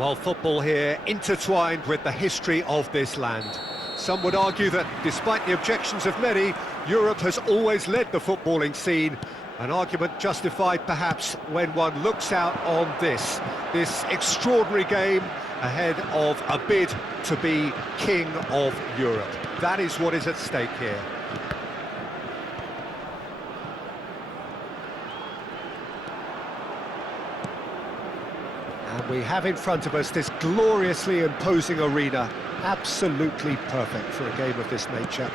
Well, football here intertwined with the history of this land. Some would argue that, despite the objections of many, Europe has always led the footballing scene. An argument justified, perhaps, when one looks out on this extraordinary game ahead of a bid to be King of Europe. That is what is at stake here. And we have in front of us this gloriously imposing arena, absolutely perfect for a game of this nature.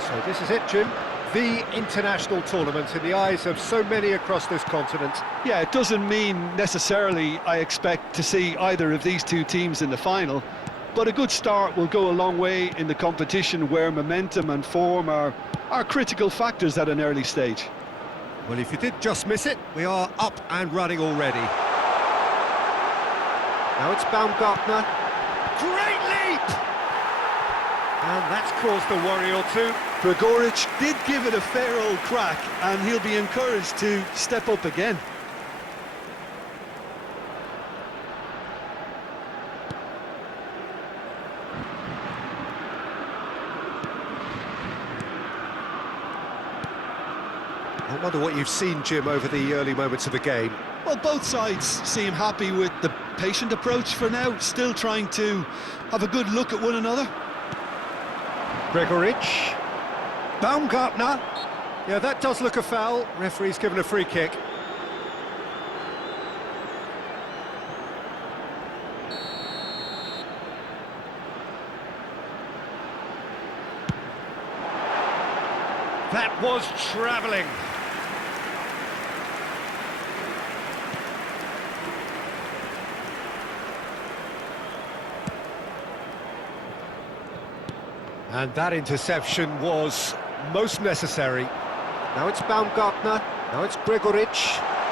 So this is it, Jim. The international tournament in the eyes of so many across this continent. Yeah, it doesn't mean necessarily I expect to see either of these two teams in the final, but a good start will go a long way in the competition where momentum and form are critical factors at an early stage. Well, if you did just miss it, we are up and running already. Now it's Baumgartner. Great leap! And that's caused a worry or two. Gregoric did give it a fair old crack, and he'll be encouraged to step up again. I wonder what you've seen, Jim, over the early moments of the game. Well, both sides seem happy with the patient approach for now, still trying to have a good look at one another. Gregoric. Baumgartner. Yeah, that does look a foul. Referee's given a free kick. That was travelling. And that interception was most necessary. Now it's Baumgartner, now it's Gregoric.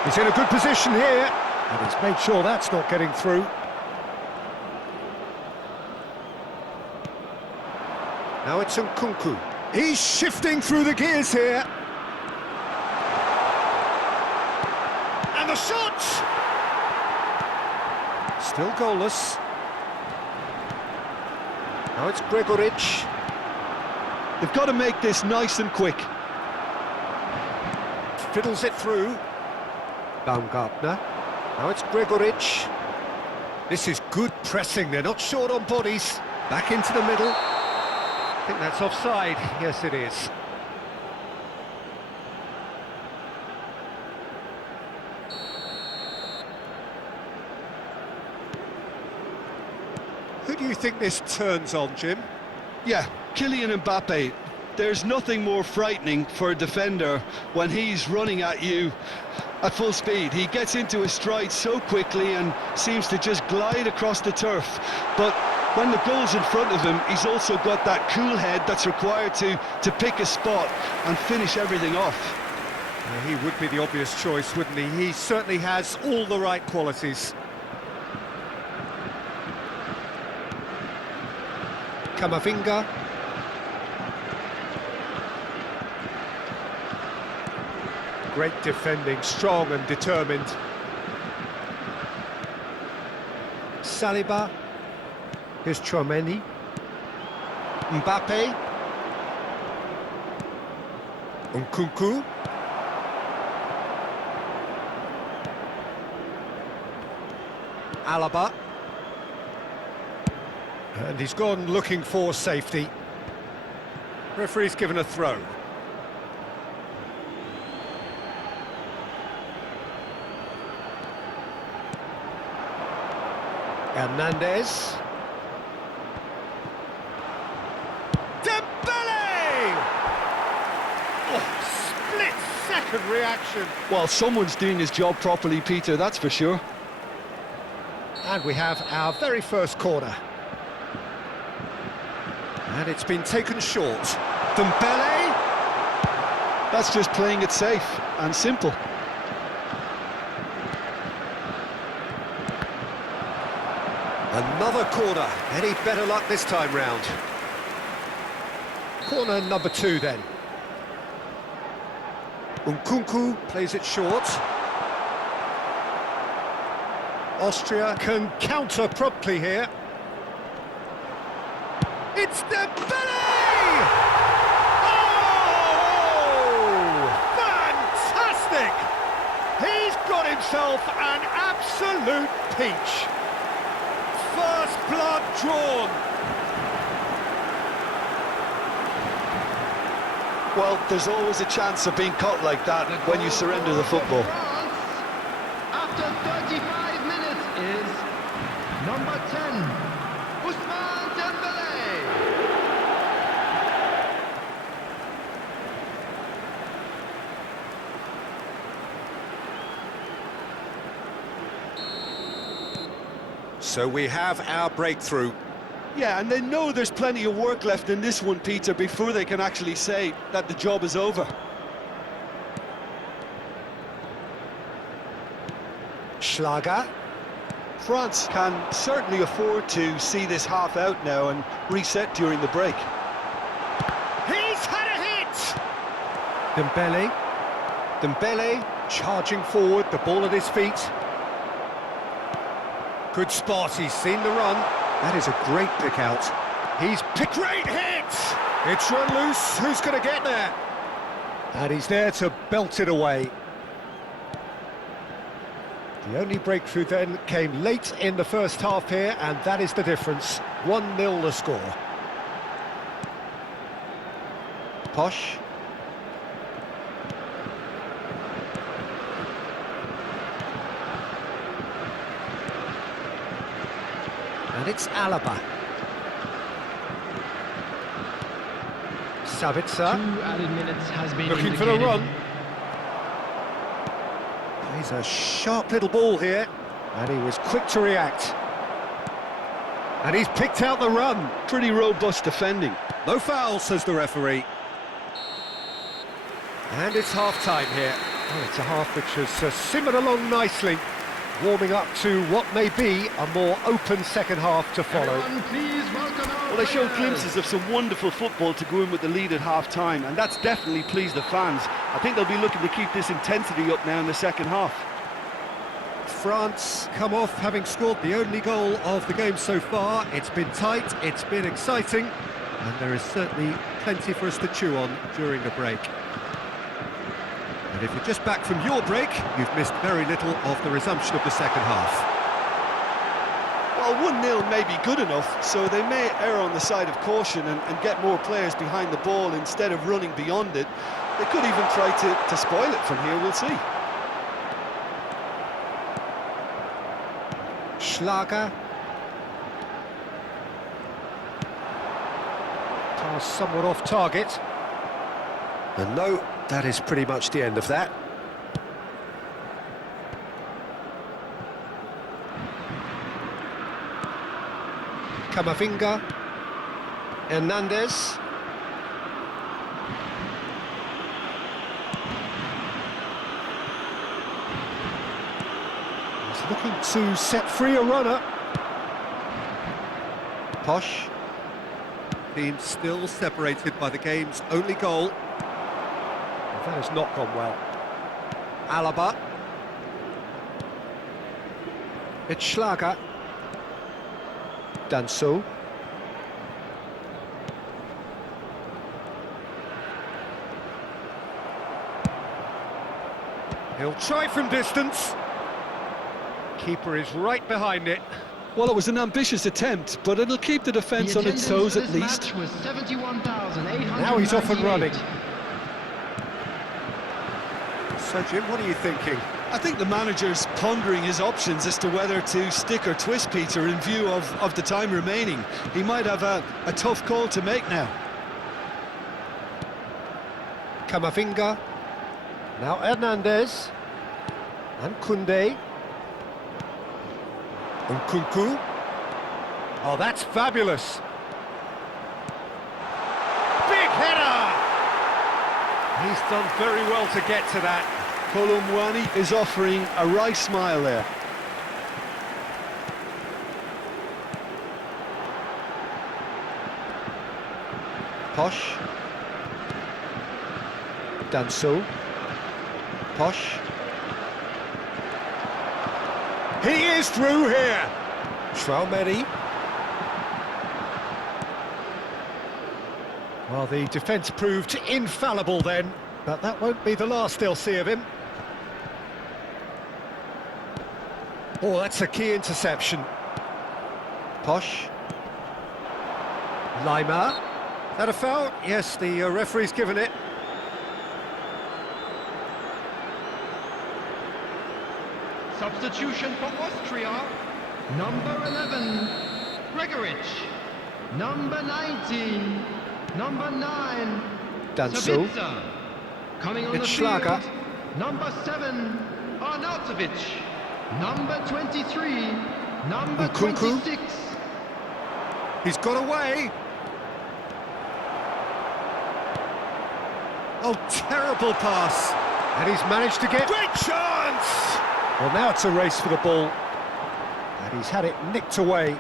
He's in a good position here, and he's made sure that's not getting through. Now it's Nkunku. He's shifting through the gears here. And the shot! Still goalless. Now it's Gregoric. They've got to make this nice and quick. Fiddles it through. Baumgartner. Now it's Gregoric. This is good pressing, they're not short on bodies. Back into the middle. I think that's offside. Yes, it is. Who do you think this turns on, Jim? Yeah, Kylian Mbappe. There's nothing more frightening for a defender when he's running at you at full speed. He gets into his stride so quickly and seems to just glide across the turf. But when the goal's in front of him, he's also got that cool head that's required to pick a spot and finish everything off. He would be the obvious choice, wouldn't he? He certainly has all the right qualities. Camavinga. Great defending, strong and determined. Saliba. Here's Chouameni. Mbappe. Nkunku. Alaba. And he's gone looking for safety. Referee's given a throw. Hernandez. Dembele! Oh, split-second reaction. Well, someone's doing his job properly, Peter, that's for sure. And we have our very first corner. And it's been taken short. Dembele! That's just playing it safe and simple. Another corner. Any better luck this time round? Corner number 2 then. Nkunku plays it short. Austria can counter promptly here. It's Dembele! Oh! Fantastic! He's got himself an absolute peach. First blood drawn. Well, there's always a chance of being caught like that when you surrender the football. After 35 minutes is number 10, Ousmane Dembélé. So we have our breakthrough. Yeah, and they know there's plenty of work left in this one, Peter, before they can actually say that the job is over. Schlager. France can certainly afford to see this half out now and reset during the break. He's had a hit! Dembele. Dembele charging forward, the ball at his feet. Good spot, he's seen the run. That is a great pick out. He's picked. Great hit! It's run loose, who's going to get there? And he's there to belt it away. The only breakthrough then came late in the first half here, and that is the difference. 1-0 the score. Posh. And it's Alaba. Savitzer. 2 added minutes has been Looking for the indicated. run. He's a sharp little ball here, and he was quick to react. And he's picked out the run. Pretty robust defending. No foul, says the referee. And it's half-time here. Oh, it's a half which has simmered along nicely, warming up to what may be a more open second half to follow. Everyone, please welcome our Well, they showed players. glimpses of some wonderful football to go in with the lead at half-time, and that's definitely pleased the fans. I think they'll be looking to keep this intensity up now in the second half. France come off having scored the only goal of the game so far. It's been tight, it's been exciting, and there is certainly plenty for us to chew on during the break. And if you're just back from your break, you've missed very little of the resumption of the second half. Well, 1-0 may be good enough, so they may err on the side of caution and get more players behind the ball instead of running beyond it. They could even try to spoil it from here, we'll see. Schlager. Pass somewhat off target. And no, that is pretty much the end of that. Camavinga. Hernandez. He's looking to set free a runner. Posh. Team still separated by the game's only goal. That has not gone well. Alaba. It's Schlager. Danso. He'll try from distance. Keeper is right behind it. Well, it was an ambitious attempt, but it'll keep the defence The on its attendance toes for at this least. match was 71,898. Now he's off and running. So, Jim, what are you thinking? I think the manager's pondering his options as to whether to stick or twist Peter in view of the time remaining. He might have a tough call to make now. Camavinga. Now Hernandez. And Koundé. Nkunku. Oh, that's fabulous. Big header! He's done very well to get to that. Colomwani is offering a wry smile there. Posh. Danso. Posh. He is through here. Traumeri. Well, the defence proved infallible then, but that won't be the last they'll see of him. Oh, that's a key interception. Posh. Lima. Is that a foul? Yes, the referee's given it. Substitution for Austria. Number 11, Gregorich. Number 19, number 9, Danso. Sabitzer. Coming on It's the Schlager. field, number 7, Arnautovic. Number 23, number Nkunku. 26. He's got away. Oh, terrible pass. And he's managed to get... Great chance! Well, now it's a race for the ball. And he's had it nicked away.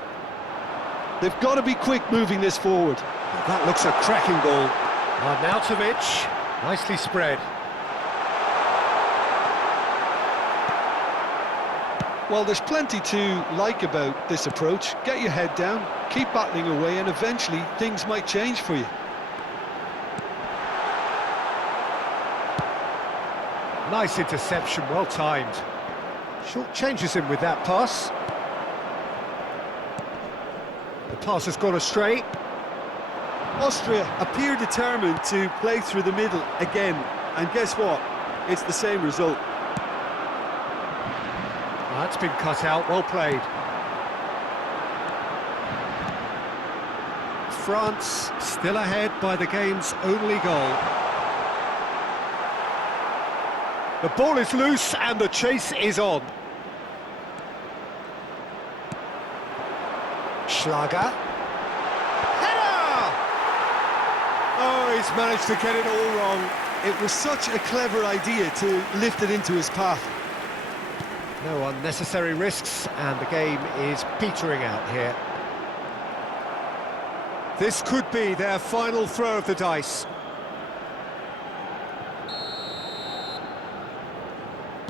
They've got to be quick moving this forward. Well, that looks a cracking ball. Arnautovic, nicely spread. Well, there's plenty to like about this approach. Get your head down, keep battling away, and eventually things might change for you. Nice interception, well timed. Short changes him with that pass. The pass has gone astray. Austria appear determined to play through the middle again, and guess what? It's the same result. That's been cut out, well played. France still ahead by the game's only goal. The ball is loose and the chase is on. Schlager. Header! Oh, he's managed to get it all wrong. It was such a clever idea to lift it into his path. No unnecessary risks, and the game is petering out here. This could be their final throw of the dice.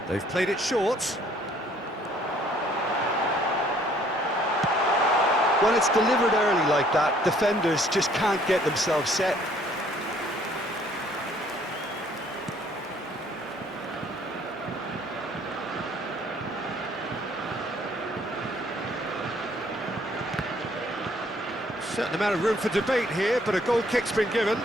They've played it short. When it's delivered early like that, defenders just can't get themselves set. Certain amount of room for debate here, but a goal kick's been given.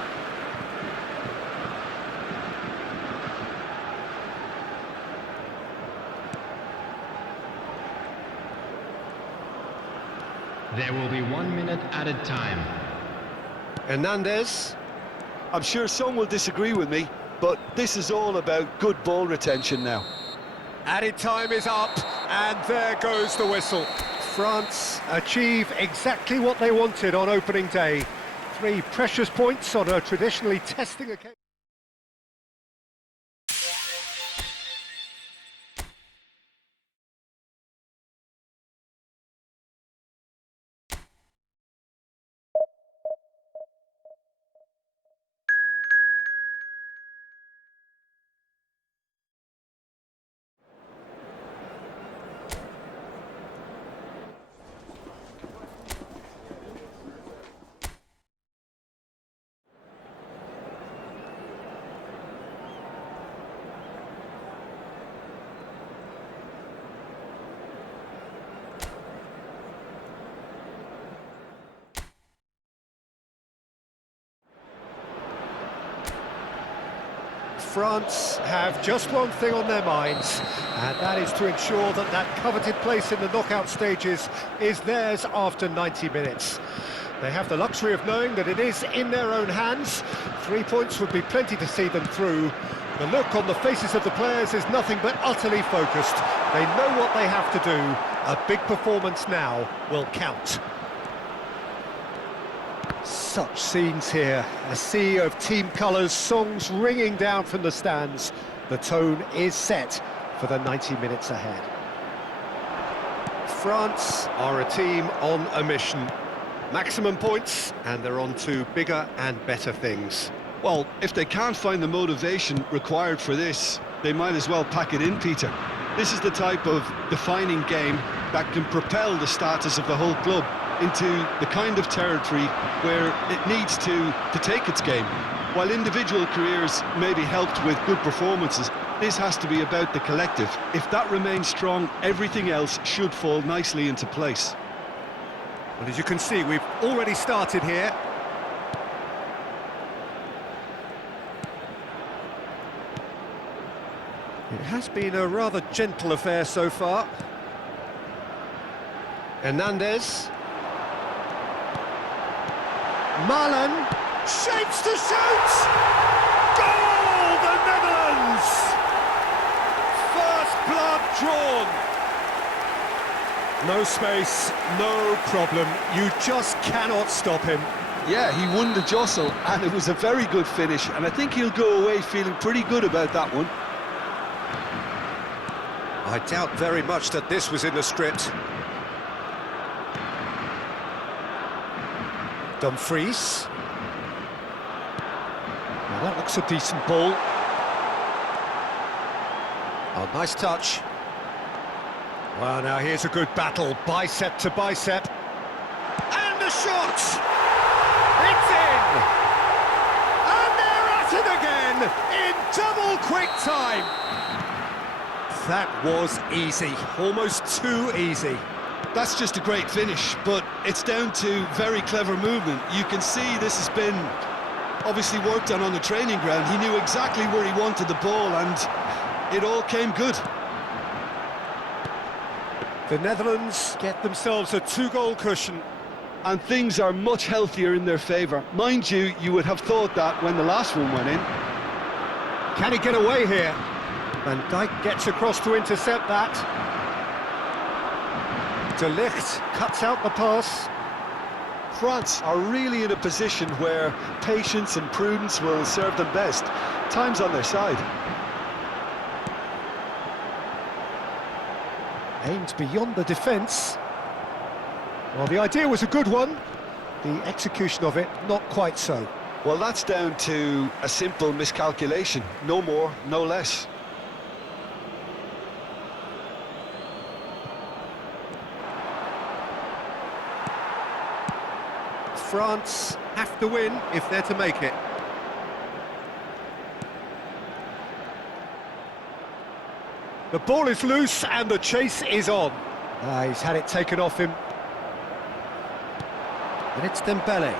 There will be 1 minute added time. Hernandez. I'm sure some will disagree with me, but this is all about good ball retention now. Added time is up, and there goes the whistle. France achieve exactly what they wanted on opening day. 3 precious points on a traditionally testing occasion. France have just one thing on their minds, and that is to ensure that that coveted place in the knockout stages is theirs after 90 minutes. They have the luxury of knowing that it is in their own hands. 3 points would be plenty to see them through. The look on the faces of the players is nothing but utterly focused. They know what they have to do. A big performance now will count. Such scenes here, a sea of team colours, songs ringing down from the stands. The tone is set for the 90 minutes ahead. France are a team on a mission. Maximum points, and they're on to bigger and better things. Well, if they can't find the motivation required for this, they might as well pack it in, Peter. This is the type of defining game that can propel the status of the whole club into the kind of territory where it needs to take its game. While individual careers may be helped with good performances, this has to be about the collective. If that remains strong, everything else should fall nicely into place. Well, as you can see, we've already started here. It has been a rather gentle affair so far. Hernandez. Marlon shapes to shoot! Goal, the Netherlands! First blood drawn. No space, no problem. You just cannot stop him. Yeah, he won the jostle, and it was a very good finish, and I think he'll go away feeling pretty good about that one. I doubt very much that this was in the script. Dumfries. Now that looks a decent ball. Oh, nice touch. Well, now here's a good battle, bicep to bicep. And the shot! It's in! And they're at it again, in double quick time. That was easy, almost too easy. That's just a great finish, but it's down to very clever movement. You can see this has been obviously worked on the training ground. He knew exactly where he wanted the ball, and it all came good. The Netherlands get themselves a 2-goal cushion. And things are much healthier in their favour. Mind you, you would have thought that when the last one went in. Can he get away here? Van Dijk gets across to intercept that. De Ligt cuts out the pass. France are really in a position where patience and prudence will serve them best. Time's on their side. Aimed beyond the defence. Well, the idea was a good one. The execution of it, not quite so. Well, that's down to a simple miscalculation. No more, no less. France have to win if they're to make it. The ball is loose and the chase is on. He's had it taken off him. And it's Dembele.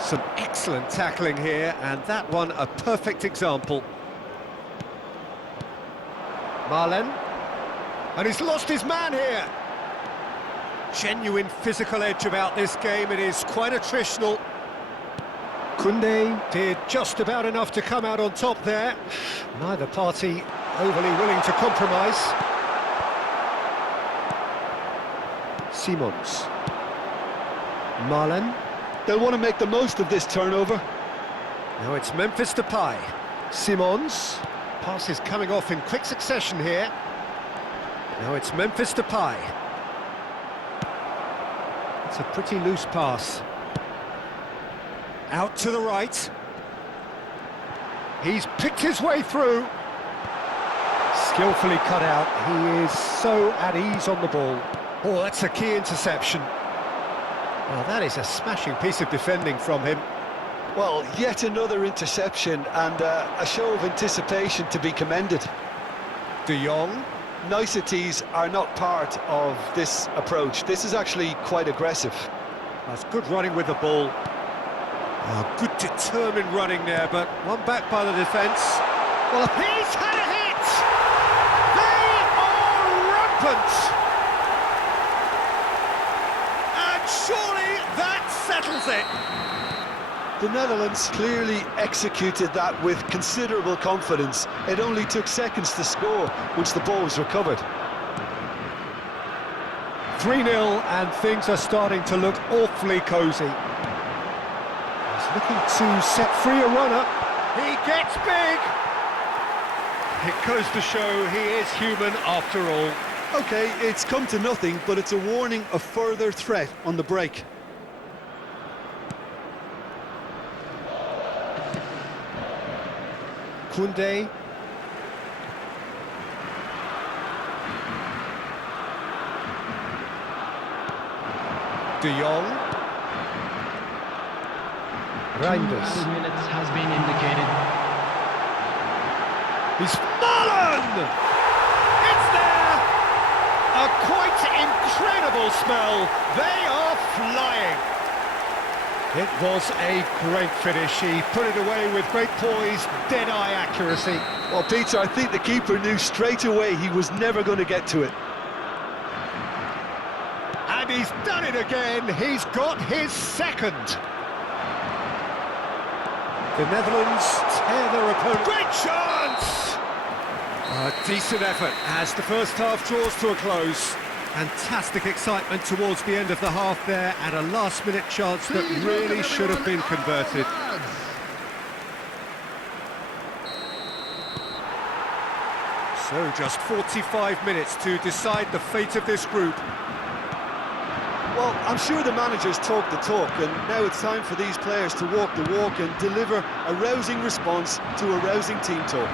Some excellent tackling here, and that one a perfect example. Marlen. And he's lost his man here. Genuine physical edge about this game. It is quite attritional. Koundé did just about enough to come out on top there. Neither party overly willing to compromise. Simons. Marlen. They'll want to make the most of this turnover. Now it's Memphis Depay. Simons. Pass is coming off in quick succession here. Now it's Memphis Depay. It's a pretty loose pass. Out to the right. He's picked his way through. Skillfully cut out. He is so at ease on the ball. Oh, that's a key interception. Well, that is a smashing piece of defending from him. Well, yet another interception and a show of anticipation to be commended. De Jong. Niceties are not part of this approach. This is actually quite aggressive. That's good running with the ball. Oh, good determined running there, but one back by the defence. Well, he's had a hit! They are rampant! And surely that settles it! The Netherlands clearly executed that with considerable confidence. It only took seconds to score once the ball was recovered. 3-0, and things are starting to look awfully cosy. He's looking to set free a runner. He gets big! It goes to show he is human after all. OK, it's come to nothing, but it's a warning of further threat on the break. Koundé. De Jong. 2 Reinders. added minutes has been indicated. He's Marlon! It's there! A quite incredible spell. They are flying. It was a great finish. He put it away with great poise, dead-eye accuracy. Well, Peter, I think the keeper knew straight away he was never going to get to it. And he's done it again. He's got his second. The Netherlands tear their opponent. Great chance! A decent effort as the first half draws to a close. Fantastic excitement towards the end of the half there, and a last-minute chance that Please really welcome should have been everyone. converted. Lads. So just 45 minutes to decide the fate of this group. Well, I'm sure the managers talk the talk, and now it's time for these players to walk the walk and deliver a rousing response to a rousing team talk.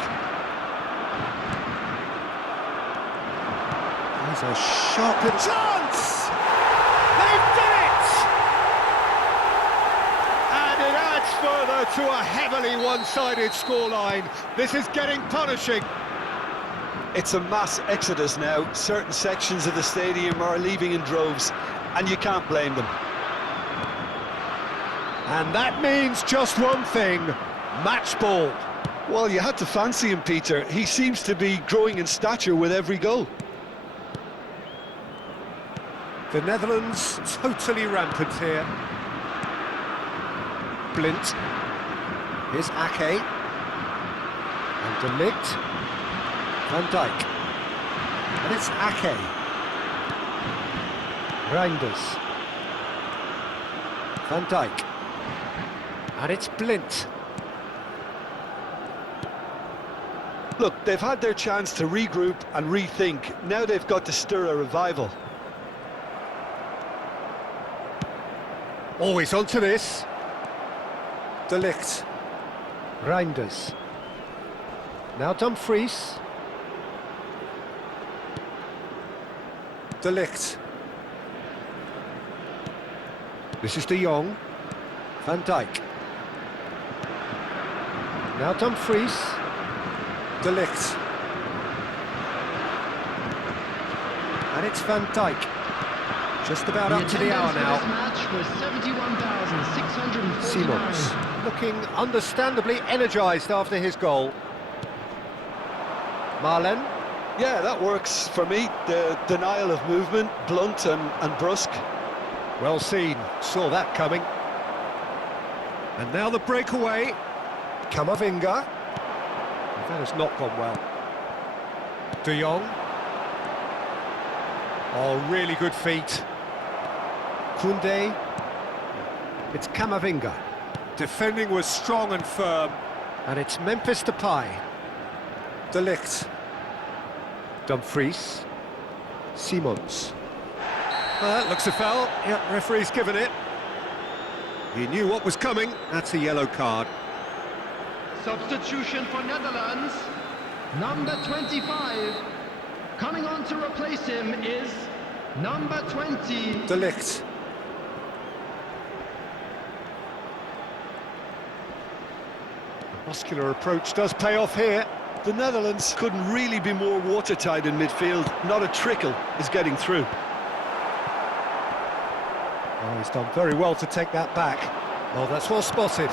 There's a sharp chance! They've done it! And it adds further to a heavily one-sided scoreline. This is getting punishing. It's a mass exodus now. Certain sections of the stadium are leaving in droves, and you can't blame them. And that means just one thing, match ball. Well, you had to fancy him, Peter. He seems to be growing in stature with every goal. The Netherlands totally rampant here. Blint. Here's Ake. And De Ligt. Van Dijk. And it's Ake. Reinders. Van Dijk. And it's Blint. Look, they've had their chance to regroup and rethink. Now they've got to stir a revival. Always onto this. De Ligt. Reinders. Now Dumfries. De Ligt. This is De Jong. Van Dijk. Now Dumfries. De Ligt. And it's Van Dijk. Just about up to the hour attendance for now. This match was 71,649. Simons looking understandably energised after his goal. Marlen. Yeah, that works for me. The denial of movement, blunt and brusque. Well seen, saw that coming. And now the breakaway. Camavinga. That has not gone well. De Jong. Oh, really good feet. Koundé. It's Camavinga. Defending was strong and firm. And it's Memphis Depay. De Ligt. Dumfries. Simons. Well, that looks a foul. Yep, referee's given it. He knew what was coming. That's a yellow card. Substitution for Netherlands. Number 25. Coming on to replace him is number 20. De Ligt. The muscular approach does pay off here. The Netherlands couldn't really be more watertight in midfield. Not a trickle is getting through. Oh, he's done very well to take that back. Oh, that's well spotted.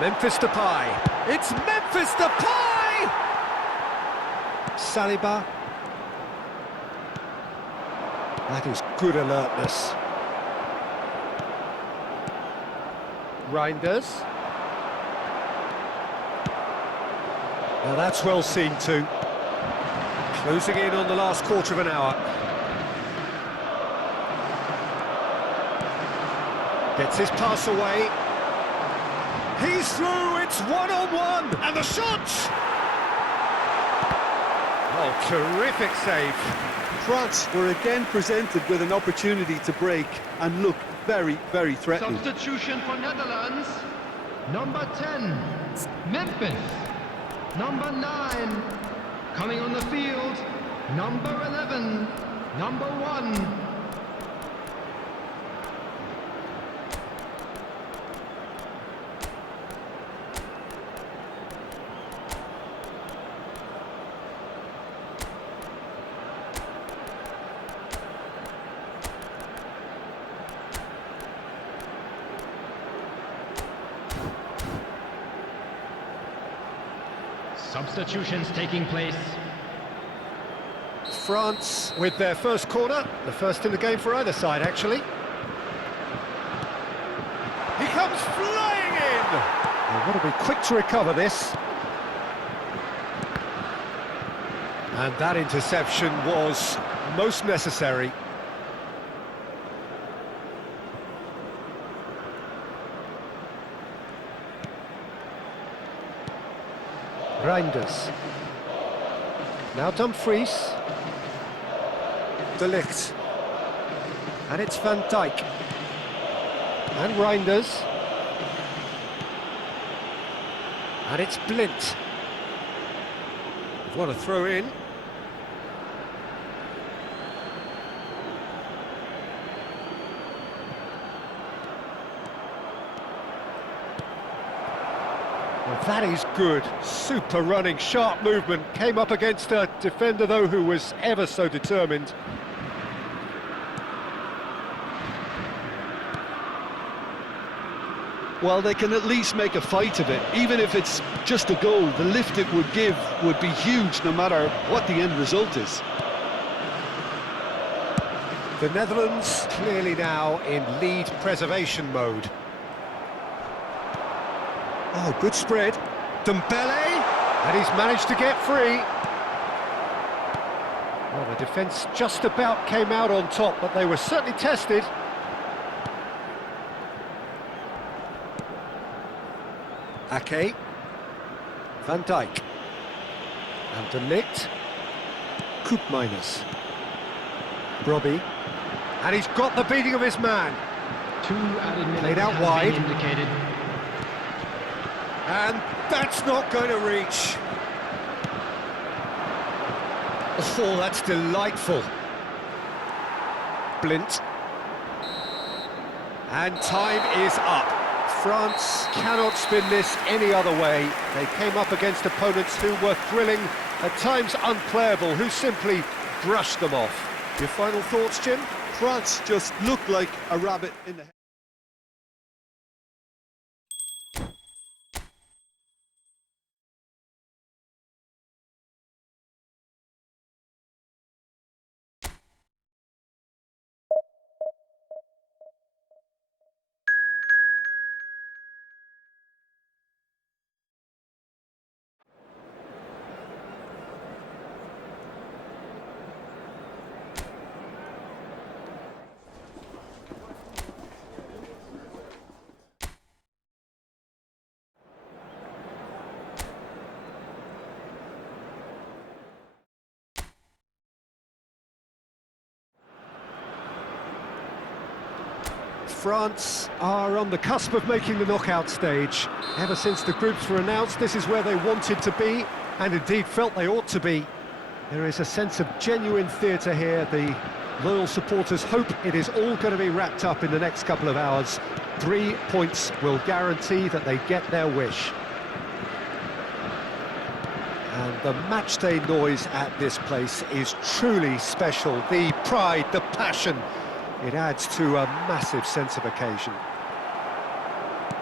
Memphis Depay. It's Memphis Depay! Saliba. That is good alertness. Reinders. Now that's well seen too. Closing in on the last quarter of an hour. Gets his pass away. He's through, it's one-on-one, and the shot! Oh, terrific save. France were again presented with an opportunity to break and look very, very threatening. Substitution for Netherlands. Number 10, Memphis. Number 9, coming on the field. Number 11, number 1, Substitutions taking place. France with their first corner, the first in the game for either side, actually. He comes flying in! They've got to be quick to recover this. And that interception was most necessary. Reinders. Now Dumfries. De Ligt. And it's Van Dijk. And Reinders. And it's Blint. What a throw in. Well, that is good. Super running, sharp movement. Came up against a defender, though, who was ever so determined. Well, they can at least make a fight of it. Even if it's just a goal, the lift it would give would be huge no matter what the end result is. The Netherlands clearly now in lead preservation mode. Oh, good spread. Dembele, and he's managed to get free. Well, the defence just about came out on top, but they were certainly tested. Ake, Van Dijk, and De Ligt, Koopmeiners, Robbie, and he's got the beating of his man. 2 added minutes Played out have wide. been indicated. And that's not going to reach. Oh, that's delightful. Blint. And time is up. France cannot spin this any other way. They came up against opponents who were thrilling, at times unplayable, who simply brushed them off. Your final thoughts, Jim? France just looked like a rabbit in the head. France are on the cusp of making the knockout stage. Ever since the groups were announced, this is where they wanted to be, and indeed felt they ought to be. There is a sense of genuine theatre here. The loyal supporters hope it is all going to be wrapped up in the next couple of hours. 3 points will guarantee that they get their wish. And the matchday noise at this place is truly special. The pride, the passion, it adds to a massive sense of occasion.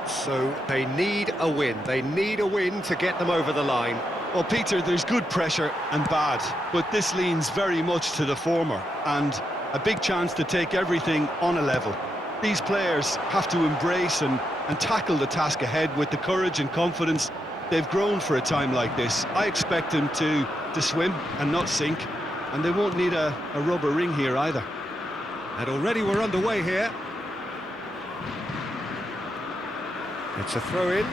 So they need a win. They need a win to get them over the line. Well, Peter, there's good pressure and bad, but this leans very much to the former, and a big chance to take everything on a level. These players have to embrace and tackle the task ahead with the courage and confidence they've grown for a time like this. I expect them to swim and not sink, and they won't need a rubber ring here either. And already we're underway here. It's a throw-in.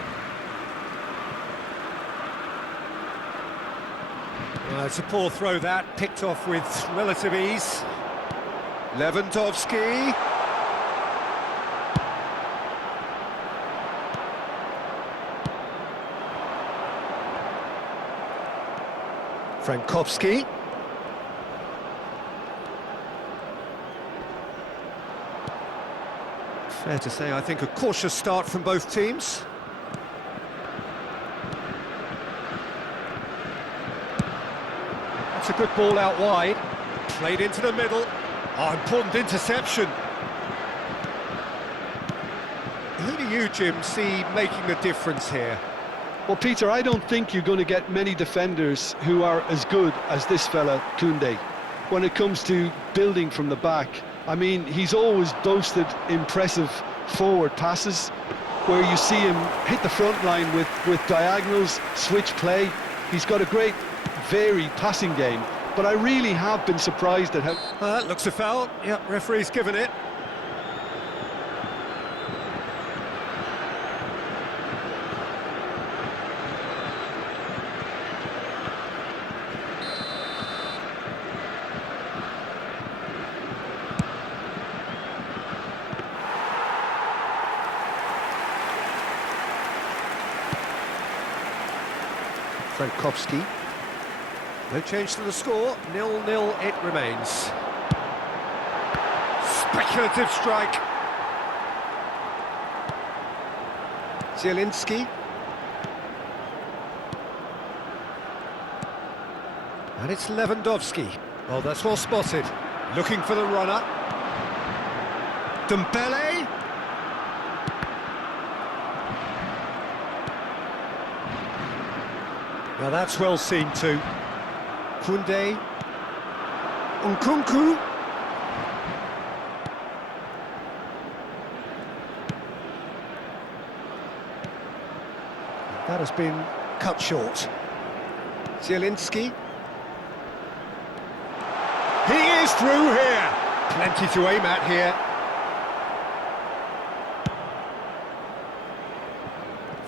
It's a poor throw that, picked off with relative ease. Lewandowski. Frankowski. Fair to say, I think, a cautious start from both teams. That's a good ball out wide. Played into the middle. Oh, important interception. Who do you, Jim, see making the difference here? Well, Peter, I don't think you're going to get many defenders who are as good as this fella, Koundé, when it comes to building from the back. I mean, he's always boasted impressive forward passes where you see him hit the front line with diagonals, switch play. He's got a great, varied passing game, but I really have been surprised at how... That looks a foul. Yep, referee's given it. Frankowski. No change to the score, 0-0 it remains. Speculative strike. Zielinski. And it's Lewandowski. Oh, that's well spotted. Looking for the runner. Dembele. Now that's well seen too. Koundé. Nkunku. That has been cut short. Zielinski. He is through here. Plenty to aim at here.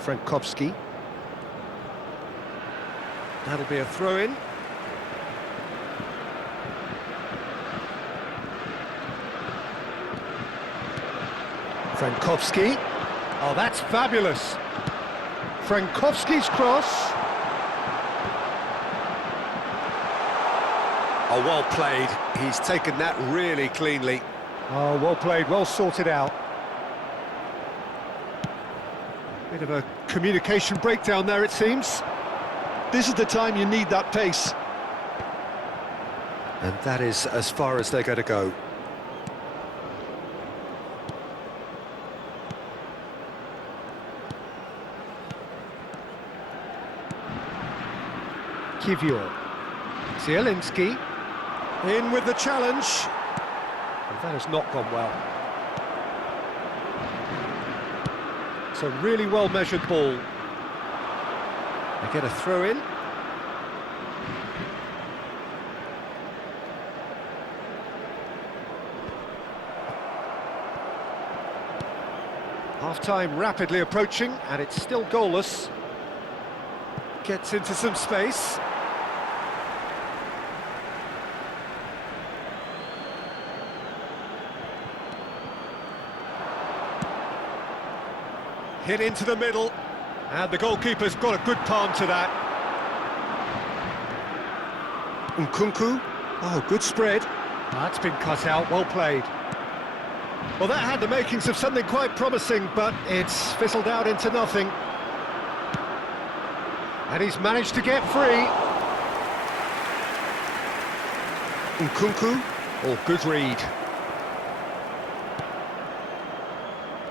Frankowski. That'll be a throw-in. Frankowski. Oh, that's fabulous. Frankowski's cross. Oh, well played. He's taken that really cleanly. Oh, well played, well sorted out. Bit of a communication breakdown there, it seems. This is the time you need that pace. And that is as far as they're going to go. Kivior. Zielinski. In with the challenge. And that has not gone well. It's a really well-measured ball. They get a throw-in. Half-time rapidly approaching, and it's still goalless. Gets into some space. Hit into the middle. And the goalkeeper's got a good palm to that. Nkunku. Oh, good spread. That's been cut out, well played. Well, that had the makings of something quite promising, but it's fizzled out into nothing. And he's managed to get free. Nkunku. Oh, good read.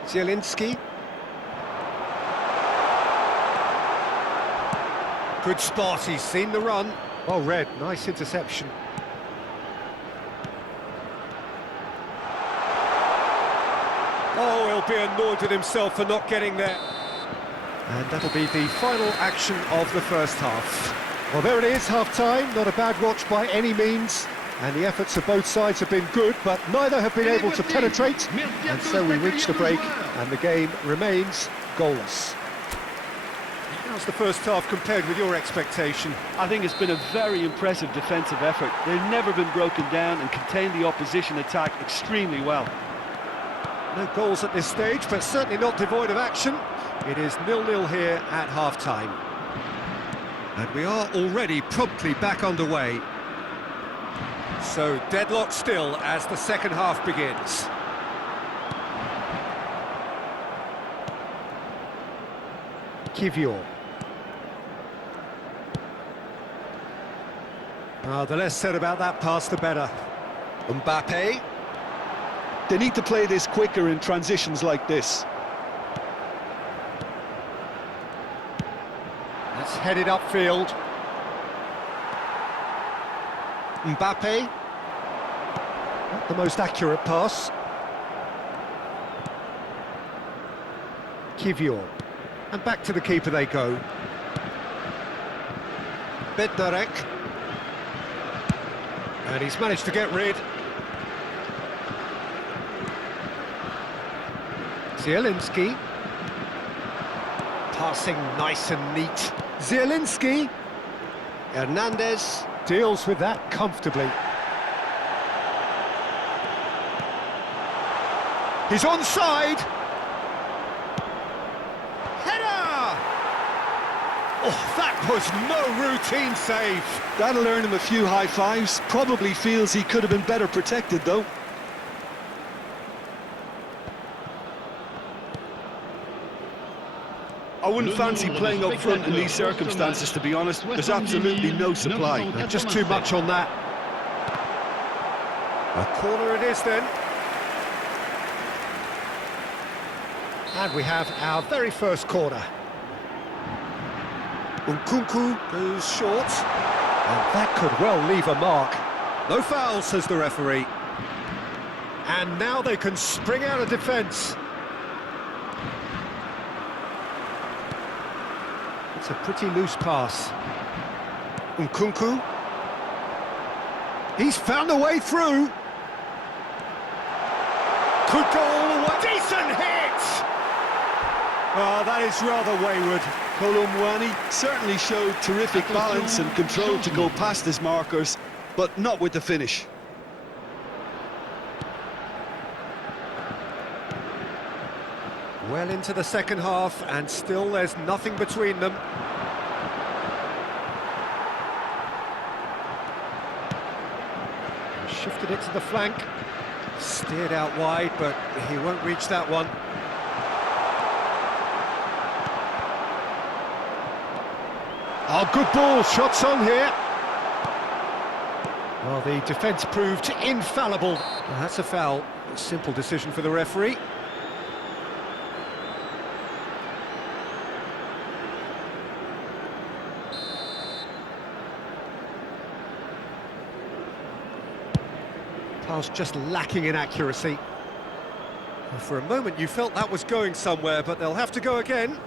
Zielinski. Good spot, he's seen the run. Well read, nice interception. Oh, he'll be annoyed with himself for not getting there. And that'll be the final action of the first half. Well, there it is, half-time. Not a bad watch by any means. And the efforts of both sides have been good, but neither have been able to penetrate. And so we reach the break, and the game remains goalless. How's the first half compared with your expectation? I think it's been a very impressive defensive effort. They've never been broken down and contained the opposition attack extremely well. No goals at this stage, but certainly not devoid of action. It is 0-0 here at half-time. And we are already promptly back underway. So deadlock still as the second half begins. Kivior. The less said about that pass, the better. Mbappe. They need to play this quicker in transitions like this. That's headed upfield. Mbappe. Not the most accurate pass. Kivior. And back to the keeper they go. Bednarek. And he's managed to get rid. Zielinski. Passing nice and neat. Zielinski. Hernandez deals with that comfortably. He's onside. Header! Oh, that was no routine save. That'll earn him a few high fives. Probably feels he could have been better protected, though. I wouldn't fancy playing up front in these circumstances, to be honest. There's absolutely no supply. Just too much on that. A corner it is then. And we have our very first corner. Nkunku goes short. And that could well leave a mark. No foul, says the referee. And now they can spring out of defence. It's a pretty loose pass. Nkunku. He's found a way through. Could go all the way. Decent hit! Oh, that is rather wayward. Kolo Muani certainly showed terrific balance and control to go past his markers, but not with the finish. Well into the second half, and still there's nothing between them. Shifted it to the flank. Steered out wide, but he won't reach that one. Oh, good ball, shots on here. Well, the defence proved infallible. Well, that's a foul. A simple decision for the referee. Pass just lacking in accuracy. Well, for a moment you felt that was going somewhere, but they'll have to go again.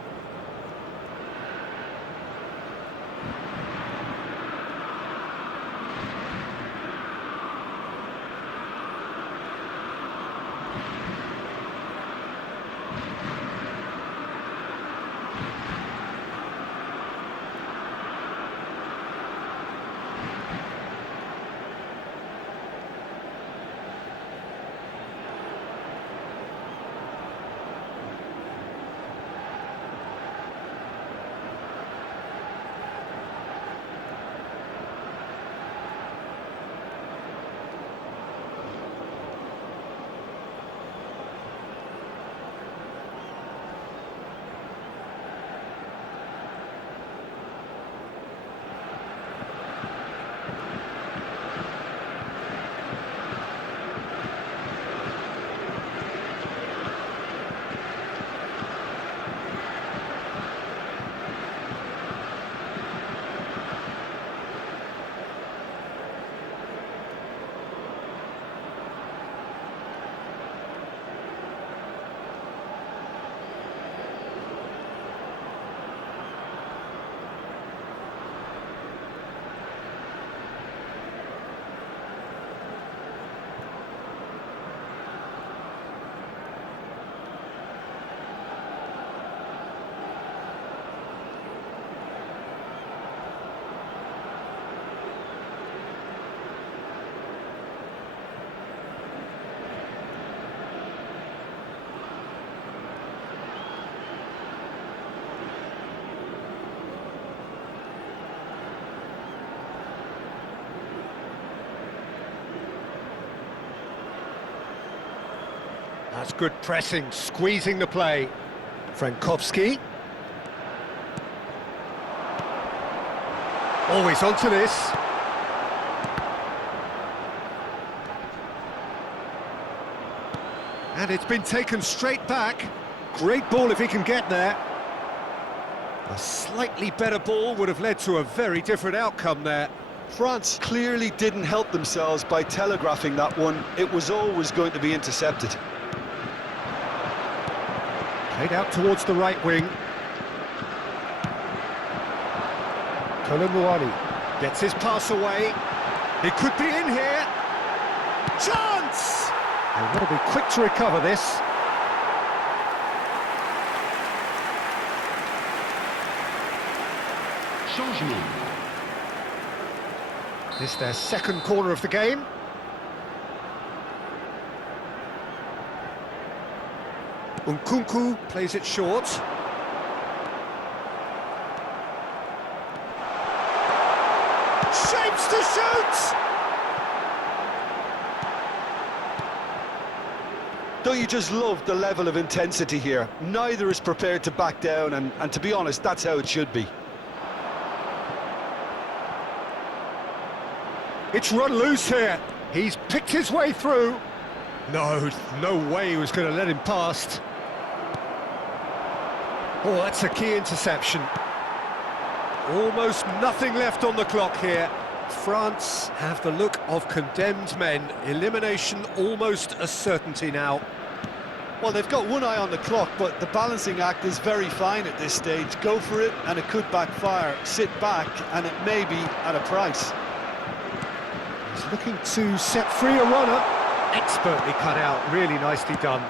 That's good pressing, squeezing the play. Frankowski. Always onto this. And it's been taken straight back. Great ball if he can get there. A slightly better ball would have led to a very different outcome there. France clearly didn't help themselves by telegraphing that one. It was always going to be intercepted. Played out towards the right wing. Kolomuani gets his pass away. He could be in here. Chance! They've got to be quick to recover this. Changement. This their second corner of the game. Nkunku plays it short. Shapes to shoot! Don't you just love the level of intensity here? Neither is prepared to back down, and to be honest, that's how it should be. It's run loose here. He's picked his way through. No way he was going to let him past. Oh, that's a key interception. Almost nothing left on the clock here. France have the look of condemned men. Elimination almost a certainty now. Well, they've got one eye on the clock, but the balancing act is very fine at this stage. Go for it, and it could backfire. Sit back, and it may be at a price. He's looking to set free a runner. Expertly cut out, really nicely done.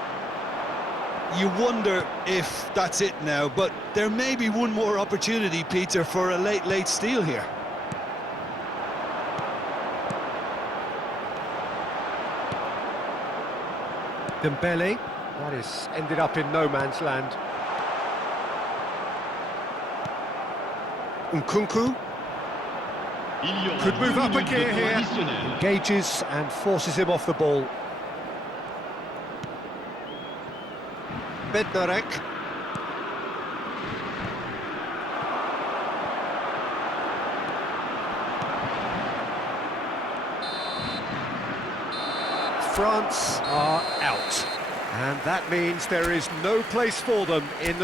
You wonder if that's it now, but there may be one more opportunity, Peter, for a late steal here. Dembele, that is ended up in no man's land. Nkunku could move up a gear here. Engages and forces him off the ball. Bednarek. France are out, and that means there is no place for them in the